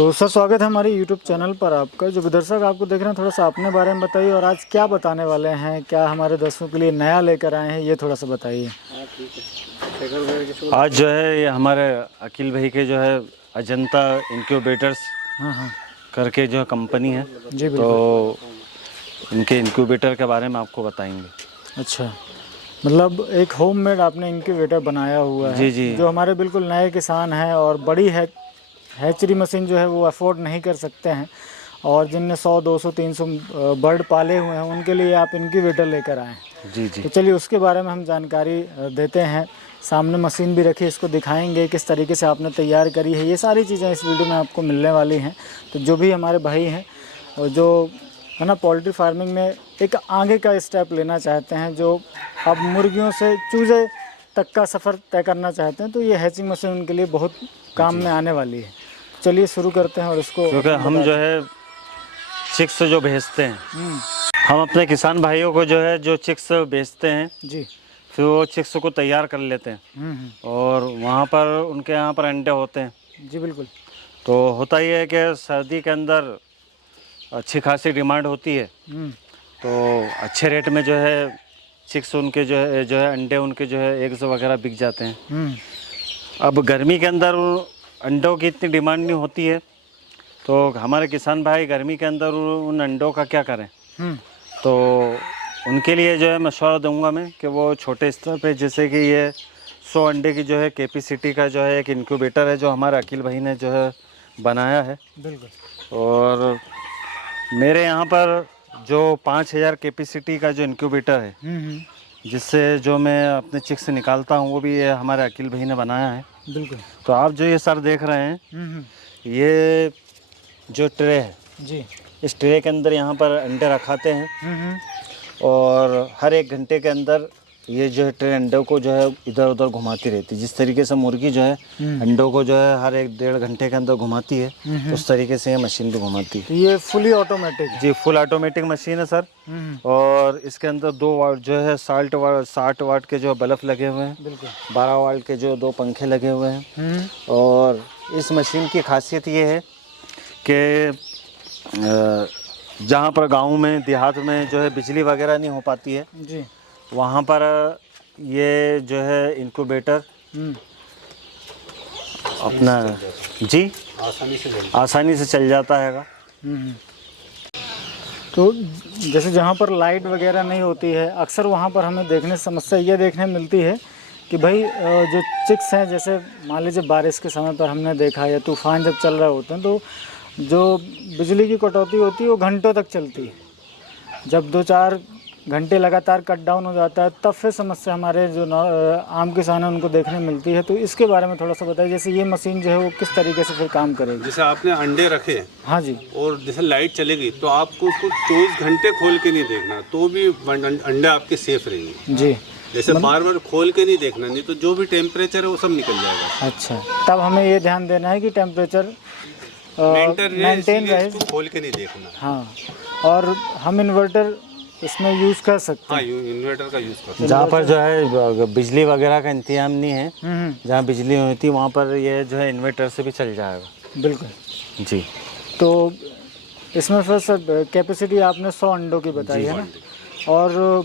तो सर स्वागत है हमारे YouTube चैनल पर आपका। जो भी दर्शक आपको देख रहे हैं, थोड़ा सा अपने बारे में बताइए और आज क्या बताने वाले हैं, क्या हमारे दर्शकों के लिए नया लेकर आए हैं, ये थोड़ा सा बताइए। आज जो है ये हमारे अकील भाई के जो है अजंता इंक्यूबेटर्स हाँ करके जो कंपनी है, जी तो बिल्कुल। इनके इंक्यूबेटर के बारे में आपको बताएंगे। अच्छा, मतलब एक होममेड आपने इंक्यूबेटर बनाया हुआ है जी जी। जो हमारे बिल्कुल नए किसान हैं और बड़ी हैचरी मशीन जो है वो अफोर्ड नहीं कर सकते हैं, और जिनने 100, 200, 300 बर्ड पाले हुए हैं उनके लिए आप इंक्यूबेटर लेकर आए हैं। जी जी। तो चलिए उसके बारे में हम जानकारी देते हैं। सामने मशीन भी रखी है, इसको दिखाएंगे किस तरीके से आपने तैयार करी है। ये सारी चीज़ें इस वीडियो में आपको मिलने वाली हैं। तो जो भी हमारे भाई हैं जो है ना पोल्ट्री फार्मिंग में एक आगे का स्टेप लेना चाहते हैं, जो अब मुर्गियों से चूजे तक का सफ़र तय करना चाहते हैं, तो ये हैचिंग मशीन उनके लिए बहुत काम में आने वाली है। चलिए शुरू करते हैं और इसको, क्योंकि हम जो है चिक्स जो भेजते हैं, हम अपने किसान भाइयों को जो है जो चिक्स बेचते हैं जी फिर वो चिक्स को तैयार कर लेते हैं और वहाँ पर उनके यहाँ पर अंडे होते हैं। जी बिल्कुल। तो होता ही है कि सर्दी के अंदर अच्छी खासी डिमांड होती है, तो अच्छे रेट में जो है चिक्स उनके जो है अंडे उनके जो है एग्स वगैरह बिक जाते हैं। अब गर्मी के अंदर अंडों की इतनी डिमांड नहीं होती है, तो हमारे किसान भाई गर्मी के अंदर उन अंडों का क्या करें। तो उनके लिए जो है मशवरा दूंगा मैं कि वो छोटे स्तर पे, जैसे कि ये 100 अंडे की जो है कैपेसिटी का जो है एक इंक्यूबेटर है जो हमारे अकील भाई ने जो है बनाया है। बिल्कुल। और मेरे यहाँ पर जो 5000 कैपेसिटी का जो इंक्यूबेटर है, जिससे जो मैं अपने चिक्स से निकालता हूँ, वो भी ये हमारे अकील भाई ने बनाया है। बिल्कुल। तो आप जो ये सर देख रहे हैं, ये जो ट्रे है जी। इस ट्रे के अंदर यहाँ पर अंडे रखाते हैं और हर 1 घंटे के अंदर ये जो है ट्रे अंडों को जो है इधर उधर घुमाती रहती है। जिस तरीके से मुर्गी जो है अंडों को जो है हर 1-1.5 घंटे के अंदर घुमाती है, उस तरीके से ये मशीन भी घुमाती है। तो ये फुली ऑटोमेटिक है? जी, फुल ऑटोमेटिक मशीन है सर। और इसके अंदर 2 वाट जो है 60 वाट के जो बल्ब लगे हुए हैं, बिल्कुल 12 वाट के जो 2 पंखे लगे हुए हैं। और इस मशीन की खासियत ये है कि जहाँ पर गाँव में देहात में जो है बिजली वगैरह नहीं हो पाती है, जी, वहाँ पर ये जो है इंक्यूबेटर अपना जी आसानी से चल जाता है। तो जैसे जहाँ पर लाइट वगैरह नहीं होती है, अक्सर वहाँ पर हमें समस्या ये देखने मिलती है कि भाई जो चिक्स हैं, जैसे मान लीजिए बारिश के समय पर हमने देखा या तूफ़ान जब चल रहे होते हैं, तो जो बिजली की कटौती होती है वो घंटों तक चलती है। जब 2-4 घंटे लगातार कट डाउन हो जाता है, तब फिर समस्या हमारे जो आम किसान हैं उनको देखने मिलती है। तो इसके बारे में थोड़ा सा बताइए, जैसे ये मशीन जो है वो किस तरीके से फिर काम करेगी? जैसे आपने अंडे रखे, हाँ जी, और जैसे लाइट चलेगी तो आपको उसको 24 घंटे खोल के नहीं देखना, तो भी अंडे आपके सेफ रहेंगे। जी, जैसे बार बार खोल के नहीं देखना, नहीं तो जो भी टेम्परेचर है वो सब निकल जाएगा। अच्छा, तब हमें ये ध्यान देना है कि टेम्परेचर मेंटेन रहे, इसको खोल के नहीं देखना। हाँ, और हम इन्वर्टर इसमें यूज़ कर सकते हाँ, हैं। इन्वर्टर का यूज़ कर सकते जहाँ पर जो है बिजली वगैरह का इंतजाम नहीं है, जहाँ बिजली होती है वहाँ पर ये जो है इन्वर्टर से भी चल जाएगा। बिल्कुल जी। तो इसमें फिर सर कैपेसिटी आपने 100 अंडों की बताई है ना, और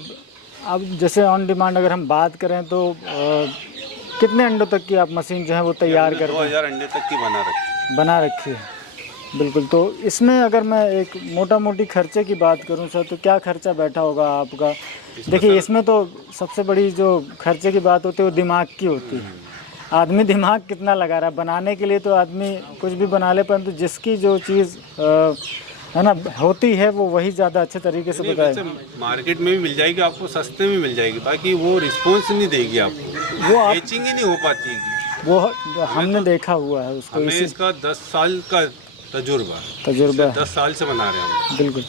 अब जैसे ऑन डिमांड अगर हम बात करें तो कितने अंडों तक की आप मशीन जो है वो तैयार करते हैं? 2000 अंडे तक की बना रखी है। बिल्कुल। तो इसमें अगर मैं एक मोटा मोटी खर्चे की बात करूं सर, तो क्या खर्चा बैठा होगा आपका? देखिए, इसमें तो सबसे बड़ी जो खर्चे की बात होती है वो दिमाग की होती है। आदमी दिमाग कितना लगा रहा है बनाने के लिए, तो आदमी कुछ भी बना ले, परंतु जिसकी जो चीज़ है ना होती है वो वही ज़्यादा अच्छे तरीके से बताएगा। मार्केट में भी मिल जाएगी आपको, सस्ते में मिल जाएगी, बाकी वो रिस्पॉन्स नहीं देगी आपको, वो हैचिंग ही नहीं हो पाती है। वो हमने देखा हुआ है उसको। हमें इसका 10 साल का तजुर्बा 10 साल से बना रहे हैं हम। बिल्कुल।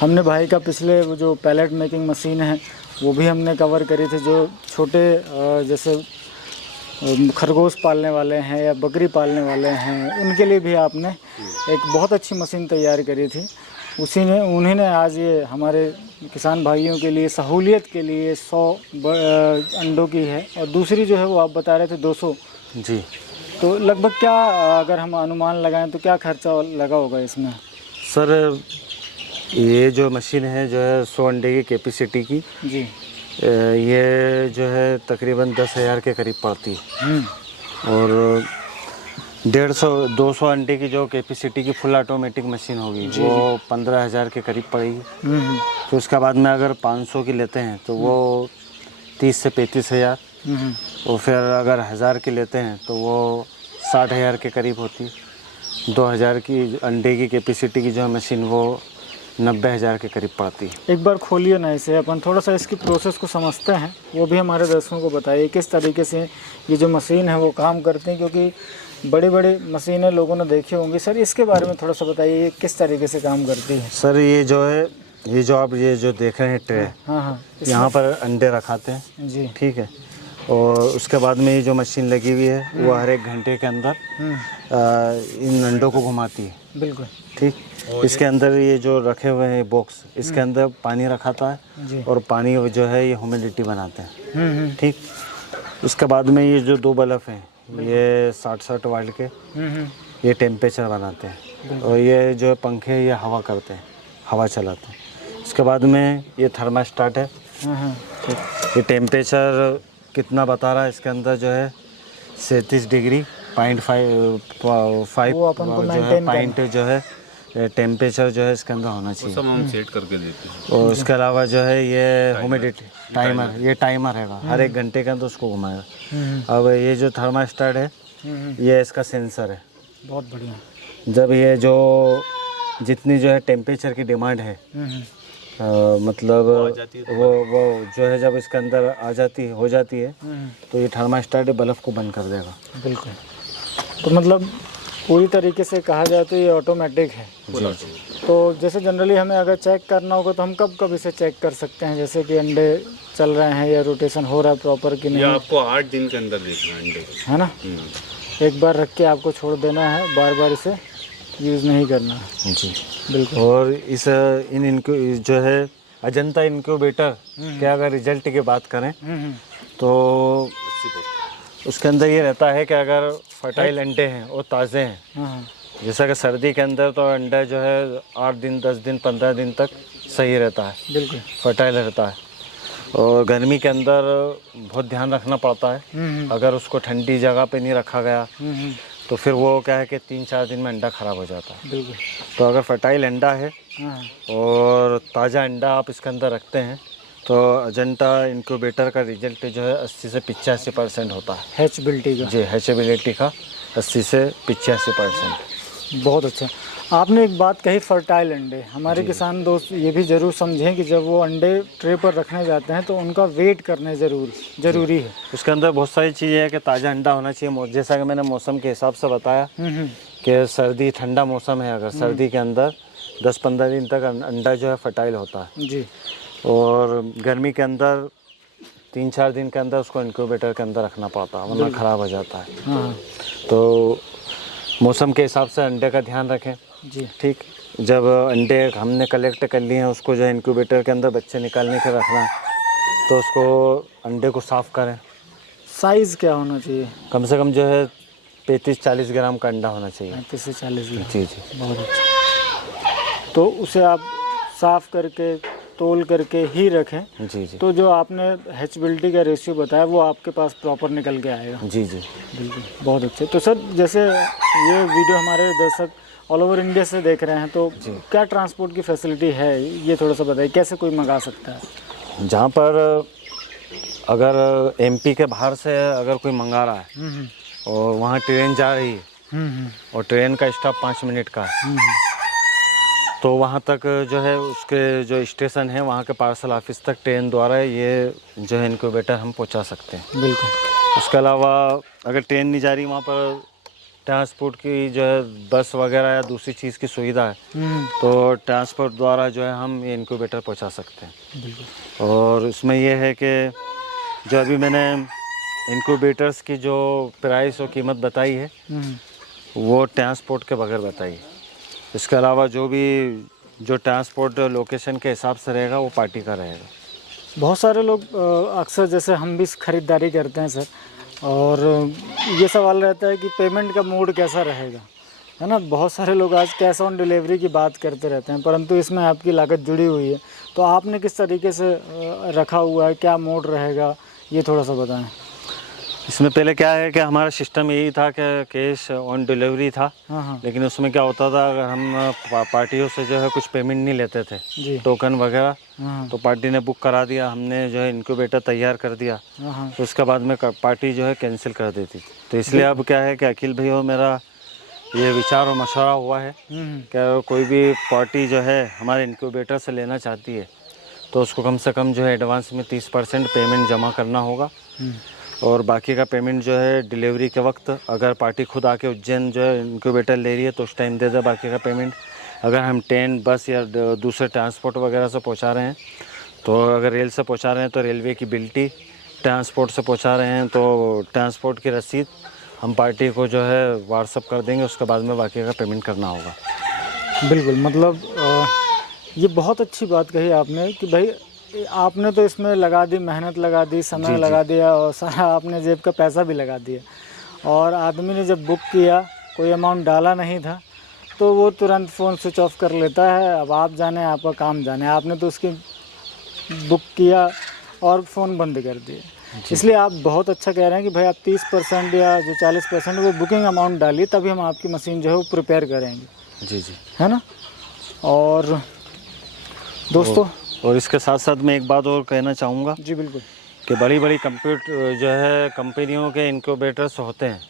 हमने भाई का पिछले वो जो पैलेट मेकिंग मशीन है वो भी हमने कवर करी थी। जो छोटे जैसे खरगोश पालने वाले हैं या बकरी पालने वाले हैं, उनके लिए भी आपने एक बहुत अच्छी मशीन तैयार करी थी। उन्हीं ने आज ये हमारे किसान भाइयों के लिए सहूलियत के लिए 100 अंडों की है, और दूसरी जो है वो आप बता रहे थे 200। जी, तो लगभग क्या, अगर हम अनुमान लगाएं तो क्या खर्चा लगा होगा इसमें? सर ये जो मशीन है जो है 100 अंडे की कैपेसिटी की, जी। ये जो है तकरीबन 10,000 के करीब पड़ती है। और 150-200 अंडे की जो कैपेसिटी की फुल ऑटोमेटिक मशीन होगी वो 15,000 के करीब पड़ेगी। तो उसके बाद में अगर 500 की लेते हैं तो वो 30 से 35,000। और फिर अगर 1000 की लेते हैं तो वो 60,000 के करीब होती है। 2000 की अंडे की कैपेसिटी की जो है मशीन वो 90,000 के करीब पड़ती है। एक बार खोलिए ना इसे, अपन थोड़ा सा इसकी प्रोसेस को समझते हैं, वो भी हमारे दर्शकों को बताइए किस तरीके से ये जो मशीन है वो काम करती है, क्योंकि बड़ी बड़ी मशीनें लोगों ने देखी होंगी। सर इसके बारे में थोड़ा सा बताइए, ये किस तरीके से काम करती है? सर ये जो है, ये जो आप ये जो देख रहे हैं ट्रे, हाँ हाँ, यहाँ पर अंडे रखाते हैं जी। ठीक है। और उसके बाद में ये जो मशीन लगी हुई है वो हर 1 घंटे के अंदर इन अंडों को घुमाती है। बिल्कुल ठीक। इसके अंदर ये जो रखे हुए हैं बॉक्स, इसके अंदर पानी रखाता जी। है और पानी जो है ये ह्यूमिडिटी बनाते हैं। ठीक। उसके बाद में ये जो 2 बल्ब हैं ये 60 वाट के, ये टेम्परेचर बनाते हैं। और ये जो पंखे ये हवा करते हैं, हवा चलाते हैं। उसके बाद में ये थर्मास्टाट है। ये टेम्परेचर कितना बता रहा है इसके अंदर जो है 37 डिग्री 0.5 वो अपन को जो है maintain पॉइंट जो है टेम्परेचर जो है इसके अंदर होना चाहिए। सब हम सेट करके देते हैं। और उसके अलावा जो है ये ह्यूमिडिटी टाइमर, ये टाइमर रहेगा, हर 1 घंटे के अंदर उसको घुमाएगा। अब ये जो थर्मास्टाट है ये इसका सेंसर है। बहुत बढ़िया। जब ये जो जितनी जो है टेम्परेचर की डिमांड है मतलब वो जो है जब इसके अंदर आ जाती हो जाती है तो ये थर्मास्टाट बल्ब को बंद कर देगा। बिल्कुल। तो मतलब पूरी तरीके से कहा जाए तो ये ऑटोमेटिक है। तो जैसे जनरली हमें अगर चेक करना होगा तो हम कब कब इसे चेक कर सकते हैं, जैसे कि अंडे चल रहे हैं या रोटेशन हो रहा है प्रॉपर कि नहीं? ये आपको 8 दिन के अंदर देखना है अंडे, है ना? एक बार रख के आपको छोड़ देना है, बार बार इसे यूज़ नहीं करना है। जी बिल्कुल। और इनको जो है अजंता इनक्यूबेटर के अगर रिजल्ट की बात करें तो उसके अंदर ये रहता है कि अगर फर्टाइल अंडे हैं और ताज़े हैं, जैसा कि सर्दी के अंदर तो अंडा जो है 8 दिन 10 दिन 15 दिन तक सही रहता है, बिल्कुल फर्टाइल रहता है। और गर्मी के अंदर बहुत ध्यान रखना पड़ता है, अगर उसको ठंडी जगह पे नहीं रखा गया तो फिर वो क्या है कि 3-4 दिन में अंडा ख़राब हो जाता है। बिल्कुल। तो अगर फर्टाइल अंडा है और ताज़ा अंडा आप इसके अंदर रखते हैं तो अजंता इनक्यूबेटर का रिजल्ट जो है 80 से 85% होता है। हैचबिलिटी का? जी, हैचेबिलिटी का 80 से 85%। बहुत अच्छा। आपने एक बात कही फर्टाइल अंडे, हमारे किसान दोस्त ये भी ज़रूर समझें कि जब वो अंडे ट्रे पर रखने जाते हैं तो उनका वेट करना ज़रूरी है। उसके अंदर बहुत सारी चीज़ें हैं कि ताज़ा अंडा होना चाहिए, जैसा कि मैंने मौसम के हिसाब से बताया कि सर्दी ठंडा मौसम है, अगर सर्दी के अंदर 10-15 दिन तक अंडा जो है फर्टाइल होता है जी। और गर्मी के अंदर 3-4 दिन के अंदर उसको इनक्यूबेटर के अंदर रखना पड़ता है वरना ख़राब हो जाता है। तो मौसम के हिसाब से अंडे का ध्यान रखें जी। ठीक। जब अंडे हमने कलेक्ट कर लिए हैं उसको जो है इनक्यूबेटर के अंदर बच्चे निकालने के रखना है तो उसको अंडे को साफ़ करें। साइज़ क्या होना चाहिए? कम से कम जो है 35-40 ग्राम का अंडा होना चाहिए। 35 से 40 ग्राम। जी जी। बहुत अच्छा। तो उसे आप साफ़ करके तोल करके ही रखें। जी जी। तो जो आपने हैचबिलिटी का रेशियो बताया वो आपके पास प्रॉपर निकल के आएगा। जी जी बिल्कुल। बहुत अच्छे। तो सर जैसे ये वीडियो हमारे दर्शक ऑल ओवर इंडिया से देख रहे हैं तो क्या ट्रांसपोर्ट की फैसिलिटी है, ये थोड़ा सा बताइए, कैसे कोई मंगा सकता है? जहाँ पर अगर एमपी के बाहर से अगर कोई मंगा रहा है और वहाँ ट्रेन जा रही है और ट्रेन का स्टॉप 5 मिनट का है तो वहाँ तक जो है उसके जो स्टेशन है वहाँ के पार्सल ऑफिस तक ट्रेन द्वारा ये जो है इनक्यूबेटर हम पहुँचा सकते हैं। बिल्कुल। उसके अलावा अगर ट्रेन नहीं जा रही वहाँ पर ट्रांसपोर्ट की जो है बस वगैरह या दूसरी चीज़ की सुविधा है तो ट्रांसपोर्ट द्वारा जो है हम ये इनक्यूबेटर पहुँचा सकते हैं। बिल्कुल। और इसमें यह है कि जो अभी मैंने इनक्यूबेटर्स की जो प्राइस और कीमत बताई है वो ट्रांसपोर्ट के बगैर बताई है। इसके अलावा जो ट्रांसपोर्ट लोकेशन के हिसाब से रहेगा वो पार्टी का रहेगा। बहुत सारे लोग अक्सर जैसे हम भी खरीदारी करते हैं सर, और ये सवाल रहता है कि पेमेंट का मोड कैसा रहेगा, है ना। बहुत सारे लोग आज कैश ऑन डिलीवरी की बात करते रहते हैं, परंतु इसमें आपकी लागत जुड़ी हुई है, तो आपने किस तरीके से रखा हुआ है, क्या मोड रहेगा, ये थोड़ा सा बताएं। इसमें पहले क्या है कि हमारा सिस्टम यही था कि कैश ऑन डिलीवरी था। हाँ। लेकिन उसमें क्या होता था, अगर हम पार्टियों से जो है कुछ पेमेंट नहीं लेते थे जी। टोकन वगैरह, हाँ। तो पार्टी ने बुक करा दिया, हमने जो है इनक्यूबेटर तैयार कर दिया, हाँ। तो उसके बाद में पार्टी जो है कैंसिल कर देती थी। तो इसलिए अब क्या है कि अखिल भाई और मेरा ये विचार और मशवरा हुआ है कि कोई भी पार्टी जो है हमारे इनक्यूबेटर से लेना चाहती है तो उसको कम से कम जो है एडवांस में 30% पेमेंट जमा करना होगा, और बाकी का पेमेंट जो है डिलीवरी के वक्त, अगर पार्टी खुद आके उज्जैन जो है इनक्यूबेटर ले रही है तो उस टाइम दे दे बाकी का पेमेंट। अगर हम ट्रेन, बस या दूसरे ट्रांसपोर्ट वगैरह से पहुंचा रहे हैं, तो अगर रेल से पहुंचा रहे हैं तो रेलवे की बिल्टी, ट्रांसपोर्ट से पहुंचा रहे हैं तो ट्रांसपोर्ट की रसीद हम पार्टी को जो है व्हाट्सअप कर देंगे, उसके बाद में बाकी का पेमेंट करना होगा। बिल्कुल, मतलब ये बहुत अच्छी बात कही आपने कि भाई आपने तो इसमें लगा दी, मेहनत लगा दी, समय लगा दिया, और सारा आपने जेब का पैसा भी लगा दिया, और आदमी ने जब बुक किया, कोई अमाउंट डाला नहीं था, तो वो तुरंत फ़ोन स्विच ऑफ कर लेता है। अब आप जाने, आपका काम जाने, आपने तो उसकी बुक किया और फ़ोन बंद कर दिया। इसलिए आप बहुत अच्छा कह रहे हैं कि भाई आप 30% या जो 40% वो बुकिंग अमाउंट डालिए, तभी हम आपकी मशीन जो है वो प्रिपेयर करेंगे। जी जी, है ना। और दोस्तों, और इसके साथ साथ मैं एक बात और कहना चाहूँगा जी बिल्कुल, कि बड़ी बड़ी कंप्यूटर जो है कंपनियों के इनक्यूबेटर्स होते हैं,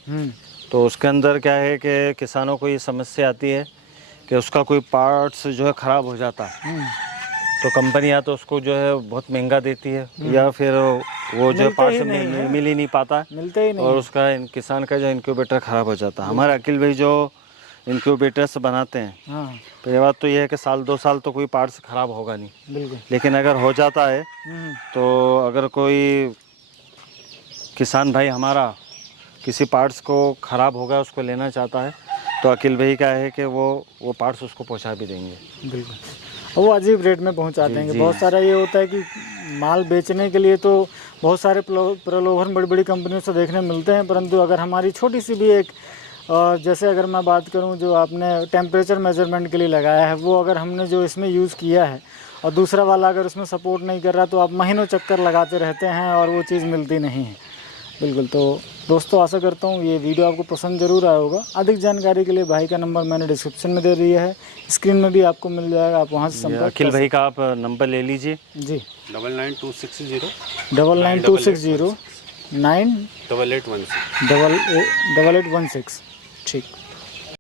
तो उसके अंदर क्या है कि किसानों को ये समस्या आती है कि उसका कोई पार्ट्स जो है ख़राब हो जाता है, तो कंपनी या तो उसको जो है बहुत महंगा देती है, या फिर वो जो पार्ट्स मिल ही नहीं पाता, मिलते ही नहीं, और उसका किसान का जो इनक्यूबेटर ख़राब हो जाता है। हमारे अखिल भाई जो इनक्यूबेटर्स बनाते हैं, हाँ पहली बात तो ये है कि साल 2 साल तो कोई पार्ट्स ख़राब होगा नहीं, बिल्कुल। लेकिन अगर हो जाता है तो अगर कोई किसान भाई हमारा किसी पार्ट्स को ख़राब हो गया, उसको लेना चाहता है, तो अखिल भाई क्या है कि वो पार्ट्स उसको पहुंचा भी देंगे। बिल्कुल, और वो अजीब रेट में पहुंचा देंगे। बहुत सारा ये होता है कि माल बेचने के लिए तो बहुत सारे प्रलोभन बड़ी बड़ी कंपनियों से देखने मिलते हैं, परंतु अगर हमारी छोटी सी भी एक जैसे अगर मैं बात करूं, जो आपने टेम्परेचर मेजरमेंट के लिए लगाया है, वो अगर हमने जो इसमें यूज़ किया है, और दूसरा वाला अगर उसमें सपोर्ट नहीं कर रहा, तो आप महीनों चक्कर लगाते रहते हैं और वो चीज़ मिलती नहीं है। बिल्कुल। तो दोस्तों, आशा करता हूँ ये वीडियो आपको पसंद ज़रूर आया होगा। अधिक जानकारी के लिए भाई का नंबर मैंने डिस्क्रिप्शन में दे दिया है, स्क्रीन में भी आपको मिल जाएगा, आप वहाँ से संपर्क। अखिल भाई का आप नंबर ले लीजिए जी, 99260 99260 9 8816। 8816। ठीक।